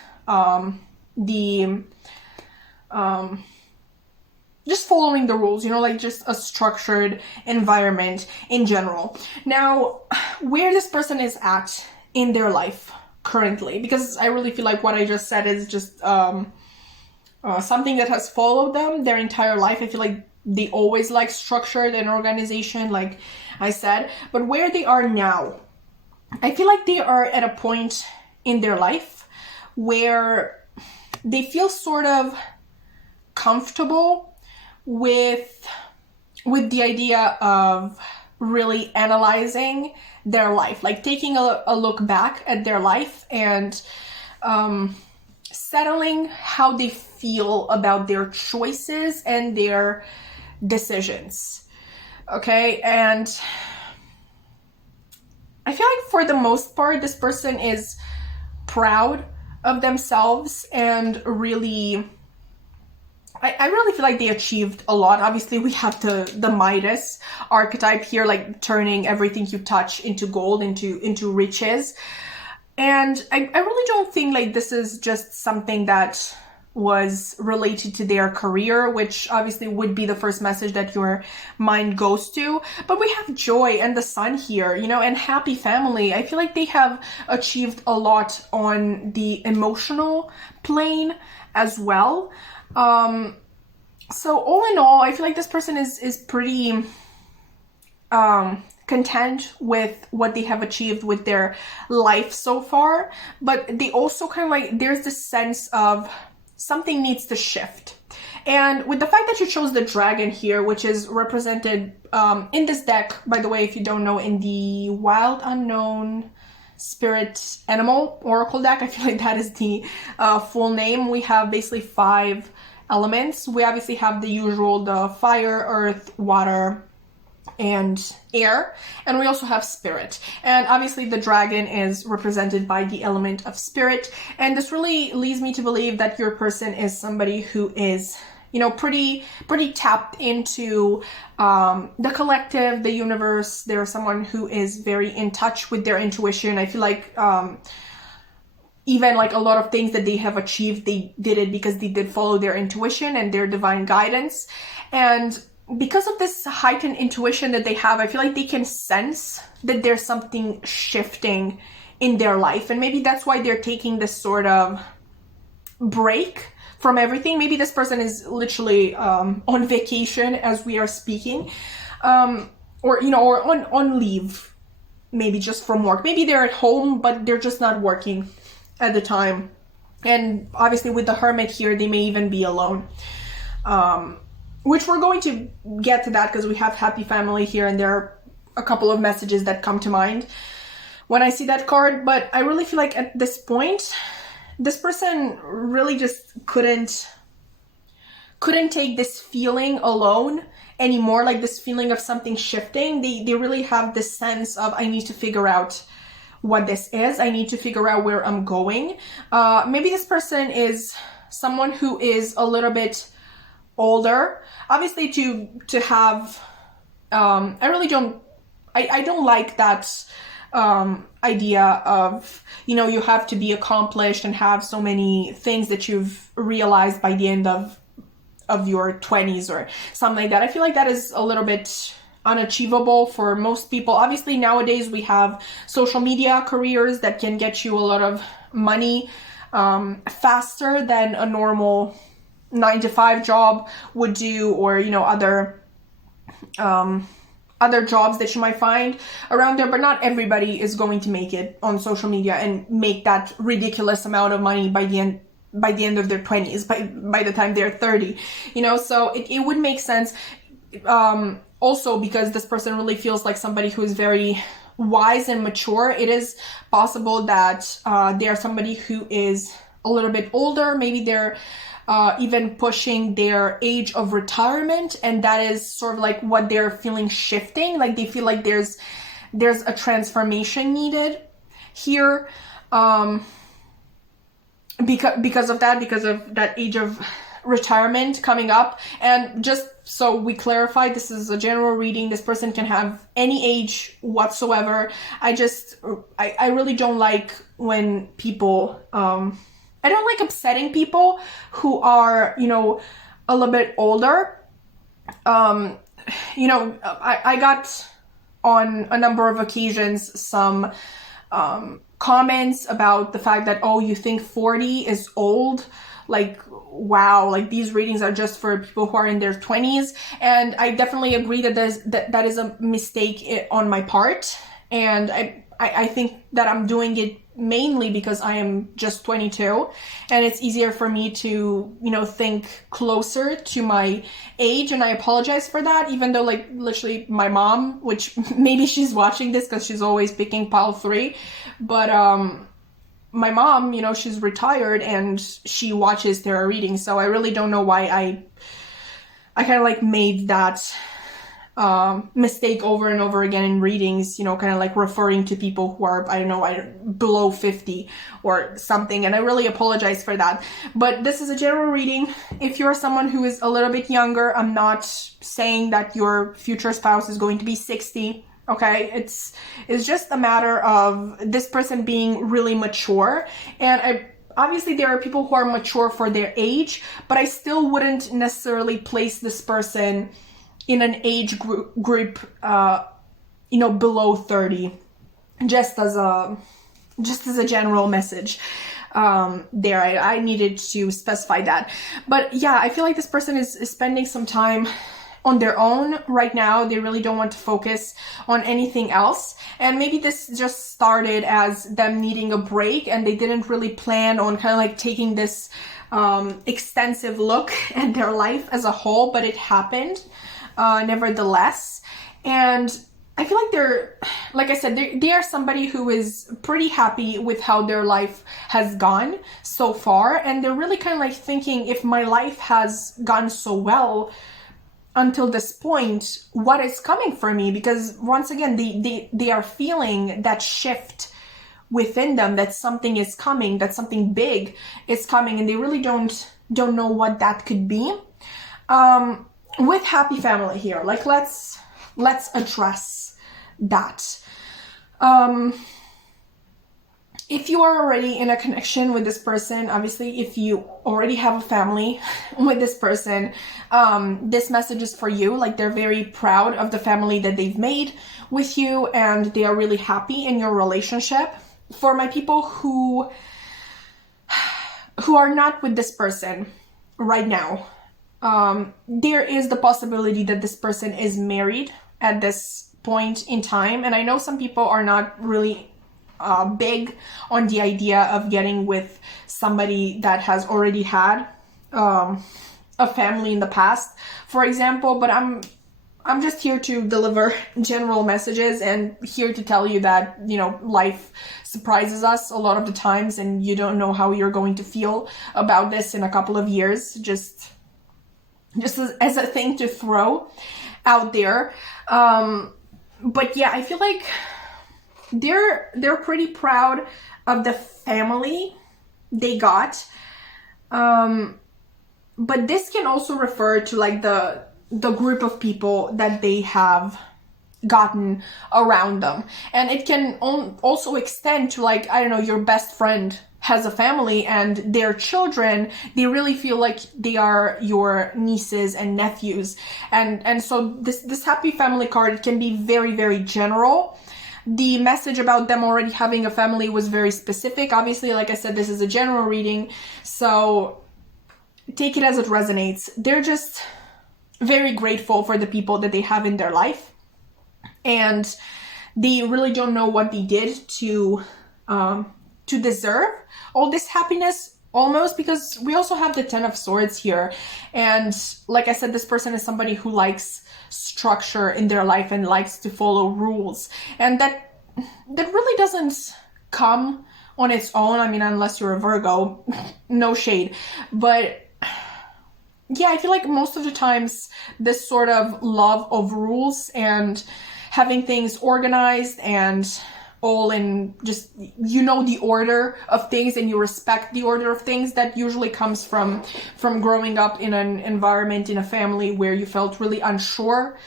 just following the rules, you know, like just a structured environment in general. Now, where this person is at in their life currently, because I really feel like what I just said is just something that has followed them their entire life. I feel like they always like structured and organization, like I said. But where they are now, I feel like they are at a point in their life where they feel sort of comfortable with the idea of really analyzing their life, like taking a look back at their life and settling how they feel about their choices and their decisions. Okay, and I feel like for the most part, this person is proud of themselves and really, I really feel like they achieved a lot. Obviously, we have the Midas archetype here, like turning everything you touch into gold, into riches. And I really don't think like this is just something that was related to their career, which obviously would be the first message that your mind goes to. But we have joy and the sun here, you know, and happy family. I feel like they have achieved a lot on the emotional plane as well. So all in all, I feel like this person is pretty content with what they have achieved with their life so far, but they also kind of like, there's this sense of something needs to shift. And with the fact that you chose the dragon here, which is represented in this deck, by the way, if you don't know, in the Wild Unknown Spirit Animal Oracle deck, I feel like that is the full name. We have basically 5 elements. We obviously have the usual, the fire, earth, water, and air, and we also have spirit. And obviously the dragon is represented by the element of spirit, and this really leads me to believe that your person is somebody who is, you know, pretty tapped into the collective, the universe. They're someone who is very in touch with their intuition. I feel like even like a lot of things that they have achieved, they did it because they did follow their intuition and their divine guidance. And because of this heightened intuition that they have, I feel like they can sense that there's something shifting in their life. And maybe that's why they're taking this sort of break from everything. Maybe this person is literally on vacation as we are speaking, or, you know, or on leave, maybe just from work. Maybe they're at home, but they're just not working at the time. And obviously with the Hermit here, they may even be alone. Which we're going to get to that because we have happy family here, and there are a couple of messages that come to mind when I see that card. But I really feel like at this point, this person really just couldn't take this feeling alone anymore, like this feeling of something shifting. They really have this sense of, I need to figure out what this is. I need to figure out where I'm going. Maybe this person is someone who is a little bit older. Obviously to have, I don't like that idea of, you know, you have to be accomplished and have so many things that you've realized by the end of your 20s or something like that. I feel like that is a little bit unachievable for most people. Obviously nowadays we have social media careers that can get you a lot of money faster than a normal 9-to-5 job would do, or, you know, other jobs that you might find around there. But not everybody is going to make it on social media and make that ridiculous amount of money by the end of their 20s, by the time they're 30, you know. So it would make sense also because this person really feels like somebody who is very wise and mature. It is possible that they are somebody who is a little bit older. Maybe they're even pushing their age of retirement, and that is sort of like what they're feeling shifting. Like they feel like there's a transformation needed here, because of that age of retirement coming up. And just so we clarify, this is a general reading. This person can have any age whatsoever. I really don't like when people, I don't like upsetting people who are, you know, a little bit older. You know, I got on a number of occasions some comments about the fact that, oh, you think 40 is old? Like, wow, like these readings are just for people who are in their 20s. And I definitely agree that that is a mistake on my part. And I think that I'm doing it mainly because I am just 22, and it's easier for me to, you know, think closer to my age. And I apologize for that, even though, like, literally my mom, which maybe she's watching this because she's always picking pile 3, but my mom, you know, she's retired and she watches tarot readings, so I really don't know why I kind of like made that mistake over and over again in readings, you know, kind of like referring to people who are, I don't know, below 50 or something. And I really apologize for that. But this is a general reading. If you're someone who is a little bit younger, I'm not saying that your future spouse is going to be 60. Okay, it's just a matter of this person being really mature. And obviously there are people who are mature for their age, but I still wouldn't necessarily place this person in an age group, you know, below 30, just as a general message. There, I needed to specify that. But yeah, I feel like this person is spending some time on their own right now. They really don't want to focus on anything else. And maybe this just started as them needing a break, and they didn't really plan on kind of like taking this extensive look at their life as a whole, but it happened nevertheless. And I feel like they're, like I said, they are somebody who is pretty happy with how their life has gone so far. And they're really kind of like thinking, if my life has gone so well until this point, what is coming for me? Because once again, they are feeling that shift within them, that something is coming, that something big is coming, and they really don't know what that could be. With happy family here, like let's address that. If you are already in a connection with this person, obviously if you already have a family with this person, this message is for you. Like, they're very proud of the family that they've made with you, and they are really happy in your relationship. For my people who are not with this person right now, there is the possibility that this person is married at this point in time. And I know some people are not really big on the idea of getting with somebody that has already had a family in the past, for example. But I'm just here to deliver general messages and here to tell you that, you know, life surprises us a lot of the times, and you don't know how you're going to feel about this in a couple of years. Just as a thing to throw out there. But yeah, I feel like they're pretty proud of the family they got. But this can also refer to like the group of people that they have gotten around them. And it can also extend to, like, I don't know, your best friend has a family and their children, they really feel like they are your nieces and nephews. And so this happy family card can be very, very general. The message about them already having a family was very specific. Obviously, like I said, this is a general reading, so take it as it resonates. They're just very grateful for the people that they have in their life, and they really don't know what they did to deserve all this happiness, almost, because we also have the 10 of Swords here. And like I said, this person is somebody who likes structure in their life and likes to follow rules, and that really doesn't come on its own. I mean, unless you're a Virgo, no shade, but yeah, I feel like most of the times this sort of love of rules and having things organized and all in just, you know, the order of things and you respect the order of things, that usually comes from growing up in an environment, in a family where you felt really unsure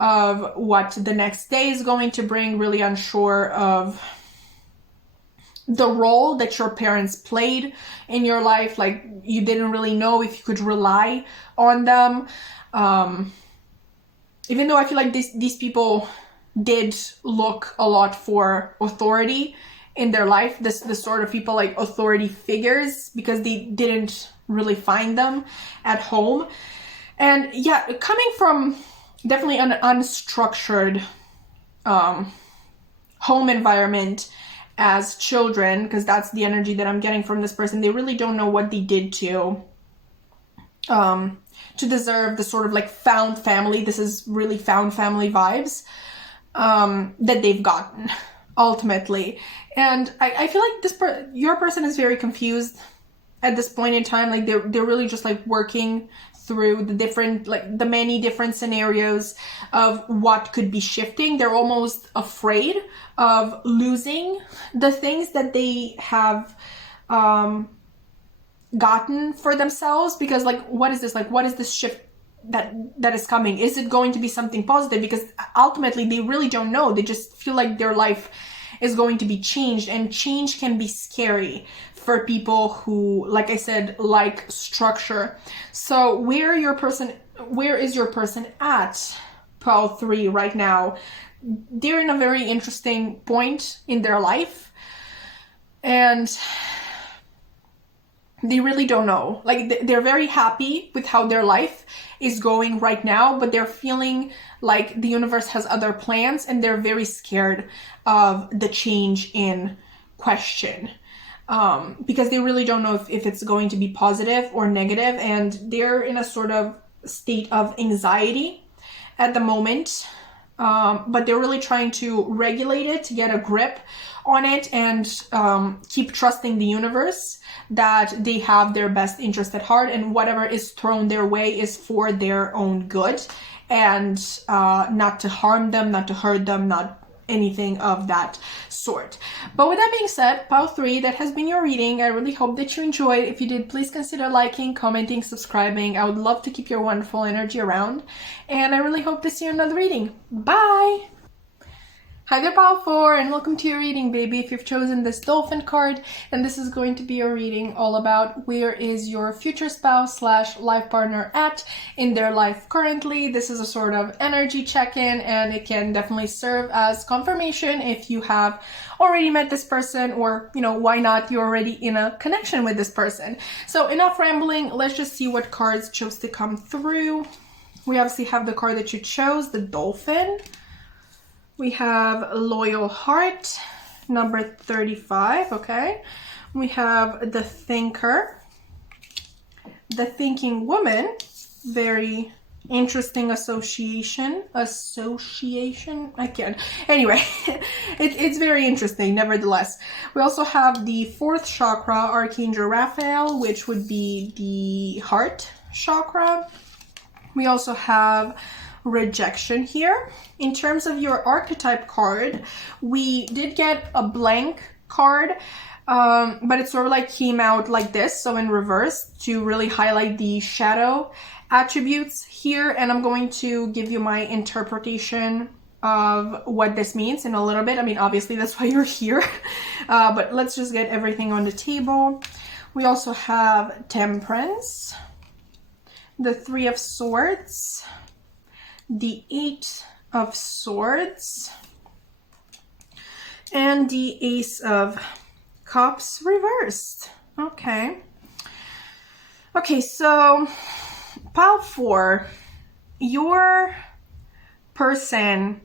of what the next day is going to bring, really unsure of the role that your parents played in your life. Like, you didn't really know if you could rely on them. Even though I feel like these people did look a lot for authority in their life, this sort of people, like authority figures, because they didn't really find them at home. And yeah, coming from definitely an unstructured home environment as children, because that's the energy that I'm getting from this person. They really don't know what they did to deserve the sort of like found family. This is really found family vibes that they've gotten ultimately. And I feel like your person is very confused at this point in time. Like they're really just like working through the different, like the many different scenarios of what could be shifting. They're almost afraid of losing the things that they have gotten for themselves, because like, what is this? Like, what is this shift that is coming? Is it going to be something positive? Because ultimately they really don't know. They just feel like their life is going to be changed, and change can be scary for people who, like I said, like structure. So where is your person at pile 3 right now? They're in a very interesting point in their life, and they really don't know. Like, they're very happy with how their life is going right now, but they're feeling like the universe has other plans, and they're very scared of the change in question, because they really don't know if it's going to be positive or negative, and they're in a sort of state of anxiety at the moment. But they're really trying to regulate it, to get a grip on it, and keep trusting the universe that they have their best interest at heart, and whatever is thrown their way is for their own good, and not to harm them, not to hurt them, not anything of that sort. But with that being said, pile 3, that has been your reading. I really hope that you enjoyed. If you did, please consider liking, commenting, subscribing. I would love to keep your wonderful energy around, and I really hope to see you in another reading. Bye! Hi there, pile 4, and welcome to your reading, baby. If you've chosen this dolphin card, then this is going to be your reading all about where is your future spouse / life partner at in their life currently. This is a sort of energy check-in, and it can definitely serve as confirmation if you have already met this person, or, you know, why not, you're already in a connection with this person. So enough rambling, let's just see what cards chose to come through. We obviously have the card that you chose, the dolphin. We have Loyal Heart, number 35, okay? We have the Thinker, the Thinking Woman, very interesting association, I can't. Anyway, it's very interesting, nevertheless. We also have the 4th chakra, Archangel Raphael, which would be the heart chakra. We also have Rejection here. In terms of your archetype card, we did get a blank card, but it sort of like came out like this, so in reverse, to really highlight the shadow attributes here. And I'm going to give you my interpretation of what this means in a little bit. I mean, obviously that's why you're here, but let's just get everything on the table. We also have Temperance, the 3 of Swords, the 8 of Swords, and the Ace of Cups reversed. Okay, so pile 4, your person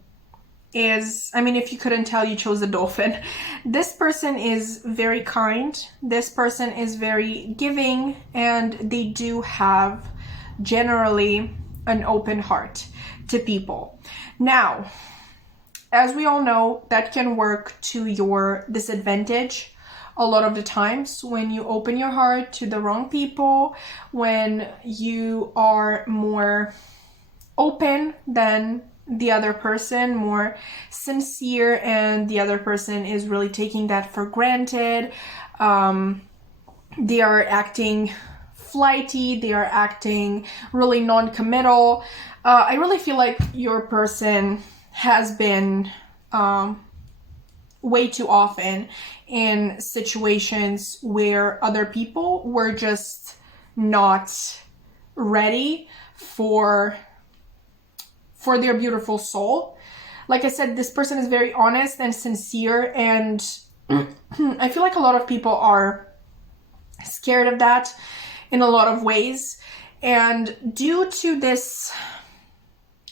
is, I mean, if you couldn't tell, you chose a dolphin. This person is very kind. This person is very giving, and they do have generally an open heart to people. Now, as we all know, that can work to your disadvantage a lot of the times when you open your heart to the wrong people, when you are more open than the other person, more sincere, and the other person is really taking that for granted. They are acting flighty, they are acting really non-committal. I really feel like your person has been way too often in situations where other people were just not ready for their beautiful soul. Like I said, this person is very honest and sincere, and I feel like a lot of people are scared of that in a lot of ways. And due to this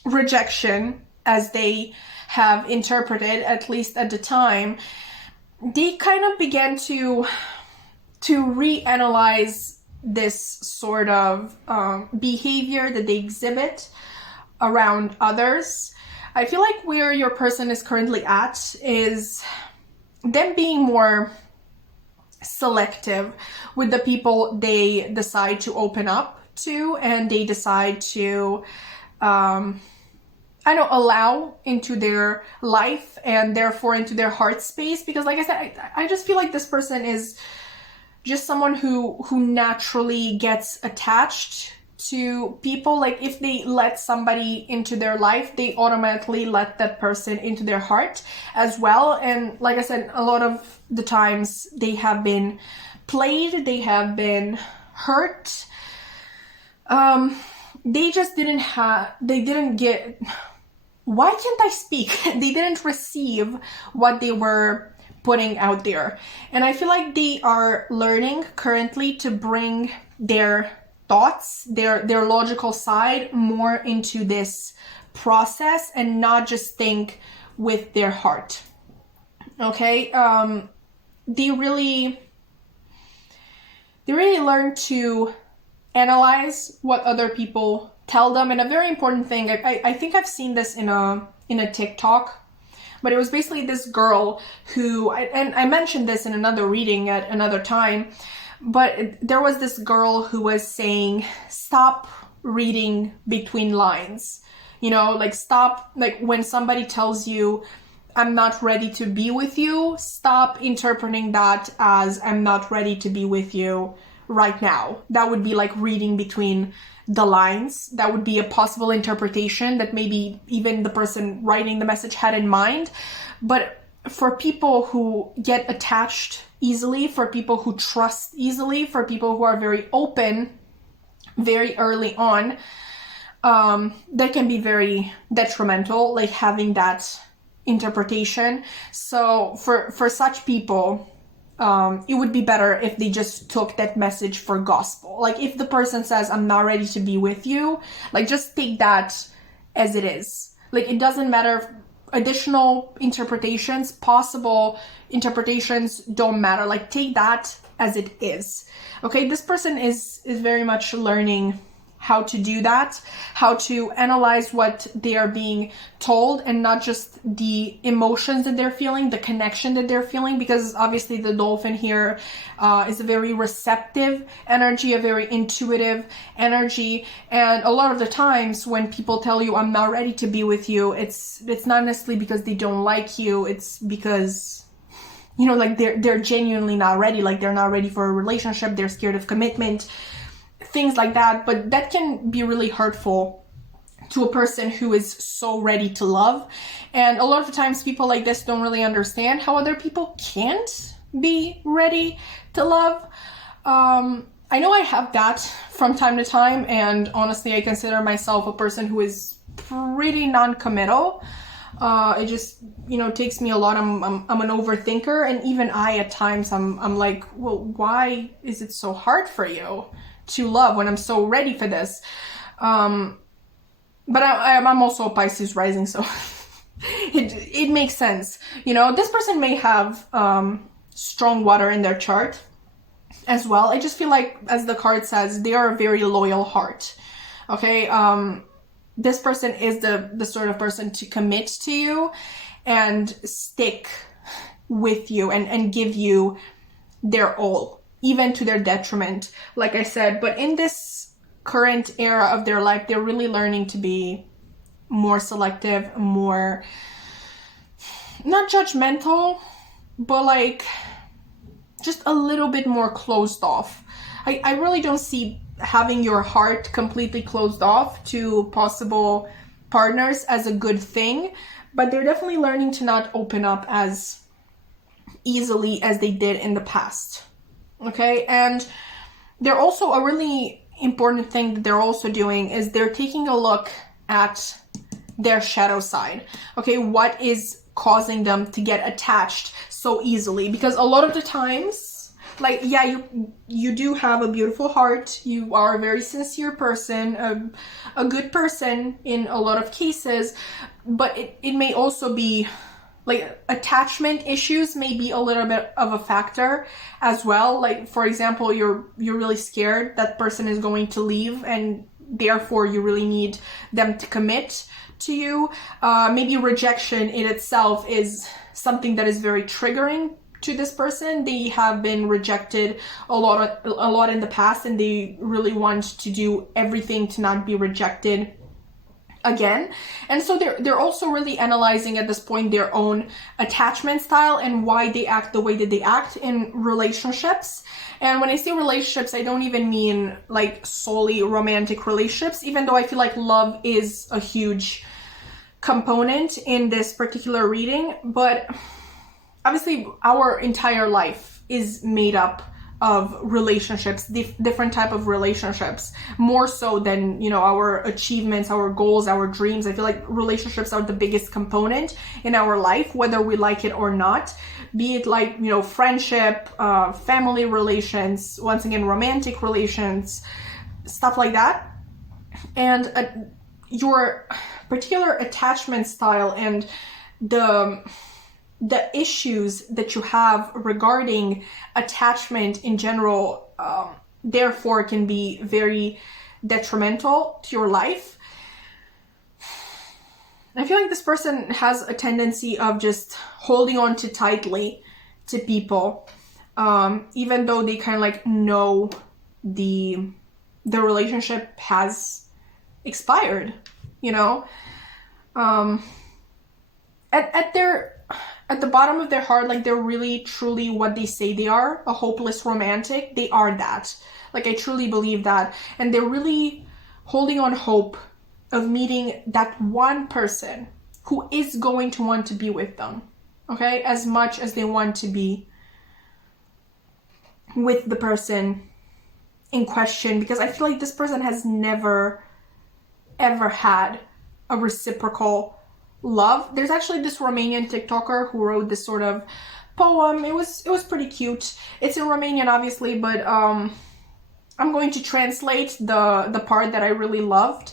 rejection, as they have interpreted, at least at the time, they kind of began to reanalyze this sort of behavior that they exhibit around others. I feel like where your person is currently at is them being more selective with the people they decide to open up to, and they decide to allow into their life, and therefore into their heart space. Because like I said, I just feel like this person is just someone who naturally gets attached to people. Like if they let somebody into their life, they automatically let that person into their heart as well. And like I said, a lot of the times they have been played, they have been hurt. They didn't get, why can't I speak? They didn't receive what they were putting out there. And I feel like they are learning currently to bring their thoughts, their logical side more into this process, and not just think with their heart. Okay? They really learn to analyze what other people tell them. And a very important thing, I think I've seen this in a TikTok, but it was basically this girl who, and I mentioned this in another reading at another time, but there was this girl who was saying, stop reading between lines. You know, like stop, like when somebody tells you, I'm not ready to be with you, stop interpreting that as I'm not ready to be with you right now. That would be like reading between the lines. That would be a possible interpretation that maybe even the person writing the message had in mind. But for people who get attached easily, for people who trust easily, for people who are very open very early on, that can be very detrimental, like having that interpretation. So for such people, it would be better if they just took that message for gospel. Like if the person says, I'm not ready to be with you, like just take that as it is. Like it doesn't matter. Additional interpretations, possible interpretations don't matter. Like take that as it is. Okay, this person is very much learning how to do that, how to analyze what they are being told, and not just the emotions that they're feeling, the connection that they're feeling, because obviously the dolphin here is a very receptive energy, a very intuitive energy. And a lot of the times when people tell you, I'm not ready to be with you, it's not necessarily because they don't like you, it's because, you know, like they're genuinely not ready, like they're not ready for a relationship, they're scared of commitment, things like that. But that can be really hurtful to a person who is so ready to love. And a lot of the times people like this don't really understand how other people can't be ready to love. I know I have that from time to time, and honestly I consider myself a person who is pretty non-committal. It just, you know, takes me a lot. I'm an overthinker, and even I at times I'm like, well, why is it so hard for you to love when I'm so ready for this? But I'm also a Pisces rising, so it makes sense. You know, this person may have strong water in their chart as well. I just feel like, as the card says, they are a very loyal heart. Okay, this person is the sort of person to commit to you and stick with you and give you their all, even to their detriment, like I said. But in this current era of their life, they're really learning to be more selective, more, not judgmental, but like just a little bit more closed off. I really don't see having your heart completely closed off to possible partners as a good thing, but they're definitely learning to not open up as easily as they did in the past. Okay, and they're also, a really important thing that they're also doing is they're taking a look at their shadow side. Okay, what is causing them to get attached so easily? Because a lot of the times, like, yeah, you do have a beautiful heart, you are a very sincere person, a good person in a lot of cases, but it may also be like attachment issues may be a little bit of a factor as well. Like, for example, you're really scared that person is going to leave, and therefore you really need them to commit to you. Maybe rejection in itself is something that is very triggering to this person. They have been rejected a lot in the past, and they really want to do everything to not be rejected again. And so they're also really analyzing at this point their own attachment style and why they act the way that they act in relationships. And when I say relationships, I don't even mean like solely romantic relationships, even though I feel like love is a huge component in this particular reading. But obviously our entire life is made up of relationships, different type of relationships, more so than, you know, our achievements, our goals, our dreams. I feel like relationships are the biggest component in our life, whether we like it or not, be it like, you know, friendship, family relations, once again, romantic relations, stuff like that. And your particular attachment style and the issues that you have regarding attachment in general, therefore can be very detrimental to your life. I feel like this person has a tendency of just holding on too tightly to people, even though they kind of like know the relationship has expired, you know. At the bottom of their heart, like, they're really truly what they say they are, a hopeless romantic. They are that. Like, I truly believe that. And they're really holding on hope of meeting that one person who is going to want to be with them, okay? As much as they want to be with the person in question, because I feel like this person has never, ever had a reciprocal love. There's actually this Romanian TikToker who wrote this sort of poem. It was pretty cute. It's in Romanian, obviously, but I'm going to translate the part that I really loved.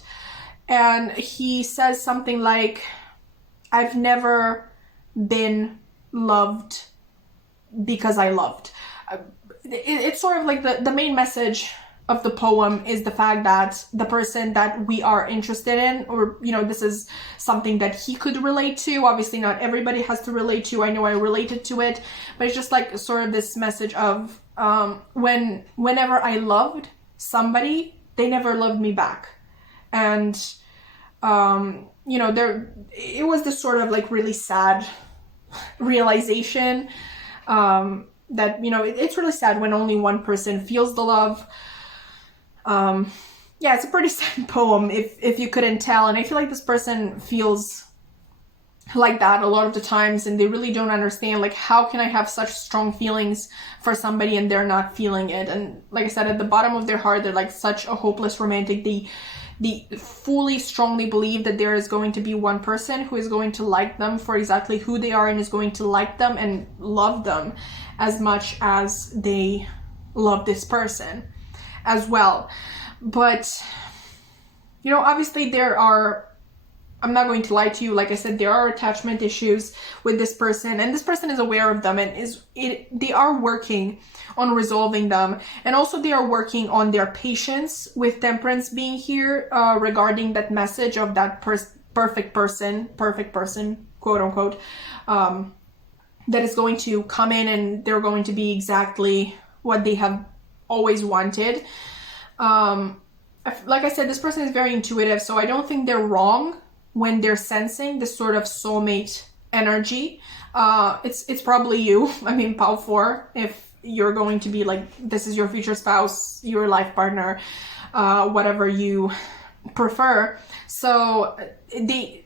And he says something like, "I've never been loved because I loved." It's sort of like the main message of the poem is the fact that the person that we are interested in, or, you know, this is something that he could relate to. Obviously not everybody has to relate to. I know I related to it, but it's just like sort of this message of whenever I loved somebody, they never loved me back. And you know, it was this sort of like really sad realization that, you know, it's really sad when only one person feels the love. Yeah, it's a pretty sad poem if you couldn't tell. And I feel like this person feels like that a lot of the times, and they really don't understand, like, how can I have such strong feelings for somebody and they're not feeling it? And like I said, at the bottom of their heart, they're like such a hopeless romantic. They fully strongly believe that there is going to be one person who is going to like them for exactly who they are, and is going to like them and love them as much as they love this person as well. But, you know, obviously there are, I'm not going to lie to you, like I said, there are attachment issues with this person, and this person is aware of them, and they are working on resolving them. And also they are working on their patience with Temperance being here, regarding that message of that perfect person, quote unquote, that is going to come in and they're going to be exactly what they have always wanted. Like I said, this person is very intuitive, so I don't think they're wrong when they're sensing this sort of soulmate energy. It's probably you. I mean, Pile 4, if you're going to be like, this is your future spouse, your life partner, whatever you prefer. So they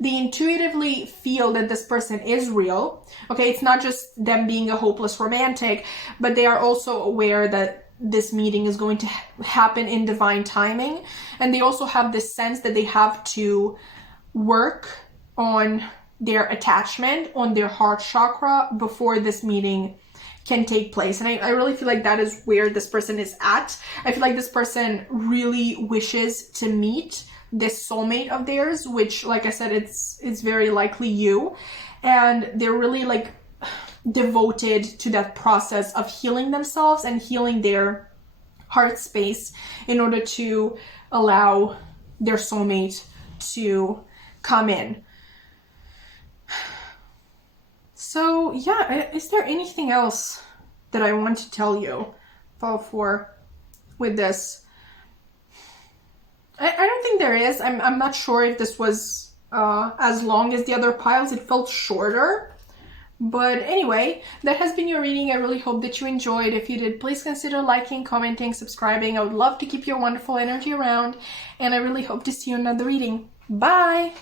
intuitively feel that this person is real. Okay, it's not just them being a hopeless romantic, but they are also aware that this meeting is going to happen in divine timing. And they also have this sense that they have to work on their attachment, on their heart chakra before this meeting can take place. And I really feel like that is where this person is at. I feel like this person really wishes to meet this soulmate of theirs, which, like I said, it's very likely you. And they're really like devoted to that process of healing themselves and healing their heart space in order to allow their soulmate to come in. So yeah, is there anything else that I want to tell you, Fall 4, with this? I don't think there is. I'm not sure if this was as long as the other piles. It felt shorter. But anyway, that has been your reading. I really hope that you enjoyed. If you did, please consider liking, commenting, subscribing. I would love to keep your wonderful energy around. And I really hope to see you in another reading. Bye!